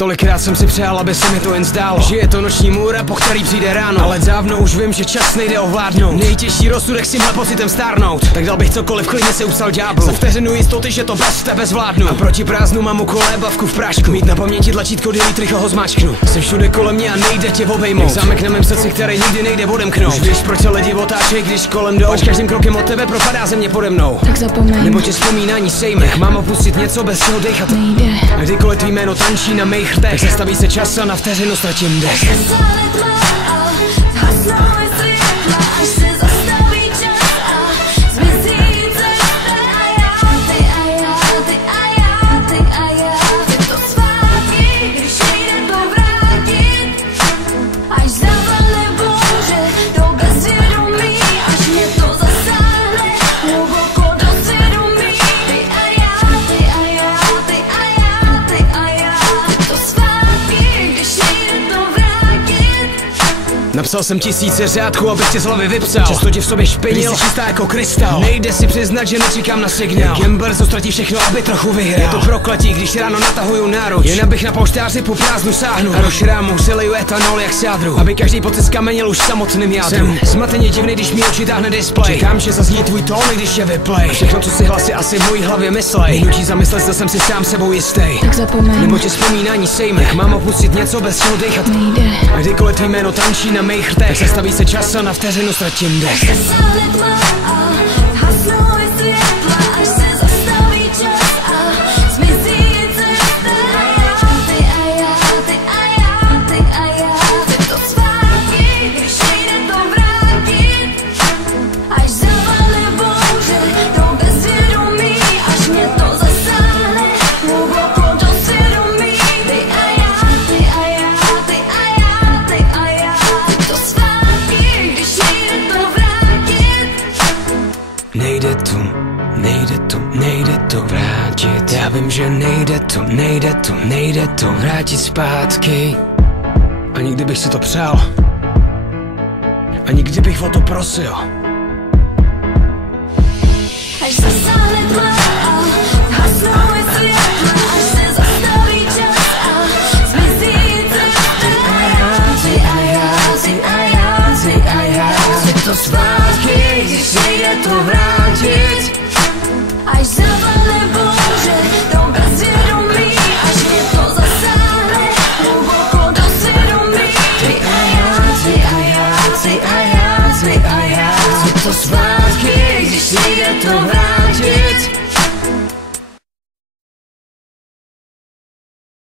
Tolikrát jsem si přál, aby se mi to jen zdálo, že je to noční můra, po který přijde ráno. Ale dávno už vím, že čas nejde ovládnout. Nejtěžší rozsudek s tímhle pocitem stárnout. Tak dal bych cokoliv, klidně se upsal ďáblu. Za vteřinu jistoty, že to bez tebe zvládnu. A proti prázdnu mám okolo bavku v prášku. Mít na paměti tlačítko delete, rychle ho zmáčknu. Jsi všude kolem mě a nejde tě obejmout. Jak zámek na mém srdci, který nikdy nejde odemknout. Už víš, proč se lidi otáčej, když kolem jdou. Až každým krokem od tebe propadá země pode mnou. Tak zapomeň, nebo tě vzpomínání sejme. Jak mám opustit něco, bez čeho dejchat nejde. A kdykoliv tvý jméno tančí na mých rtech, tak zastaví se čas a na vteřinu ztratím dech. Napsal jsem tisíce řádků, abych tě z hlavy vypsal. Často tě v sobě špinil, jsi čistá jako krystal. Nejde si přiznat, že nečekám na signál. Gambler, co ztratí všechno, aby trochu vyhrál. Je to prokletí, když ráno natahuju náruč. Jen abych na polštáři po prázdnu sáhnu. A do šrámu si leju etanol jak sádru, aby každý pocit skamenil už samotným jádru. Jsem zmateně divný, když mi oči táhne display. Čekám, že zazní tvůj tón, když je vyplay. Všechno, co si hlasy asi v mojí hlavě myslej. Nutí zamyslet, zda jsem si sám sebou jistý. Tak zapomeň, nebo tě vzpomínání sejme. Jak mám opustit něco, bez čeho dejchat nejde. A kdykoliv tvý jméno tančí na mých rtech, tak zastaví se čas a na vteřinu ztratím dech. Nejde to vrátit. Já vím, že nejde to vrátit zpátky. Ani kdybych si to přál, ani kdybych o to prosil. Až zasáhne tma a hasnou je světla, až se zastaví čas a zmizí cesta. Ty a já, chci to zpátky, když nejde to vrátit. Až zapadne bouře do bezvědomí, až mě to zasáhne hluboko do svědomí. Ty a já, chci to zpátky, když nejde to vrátit.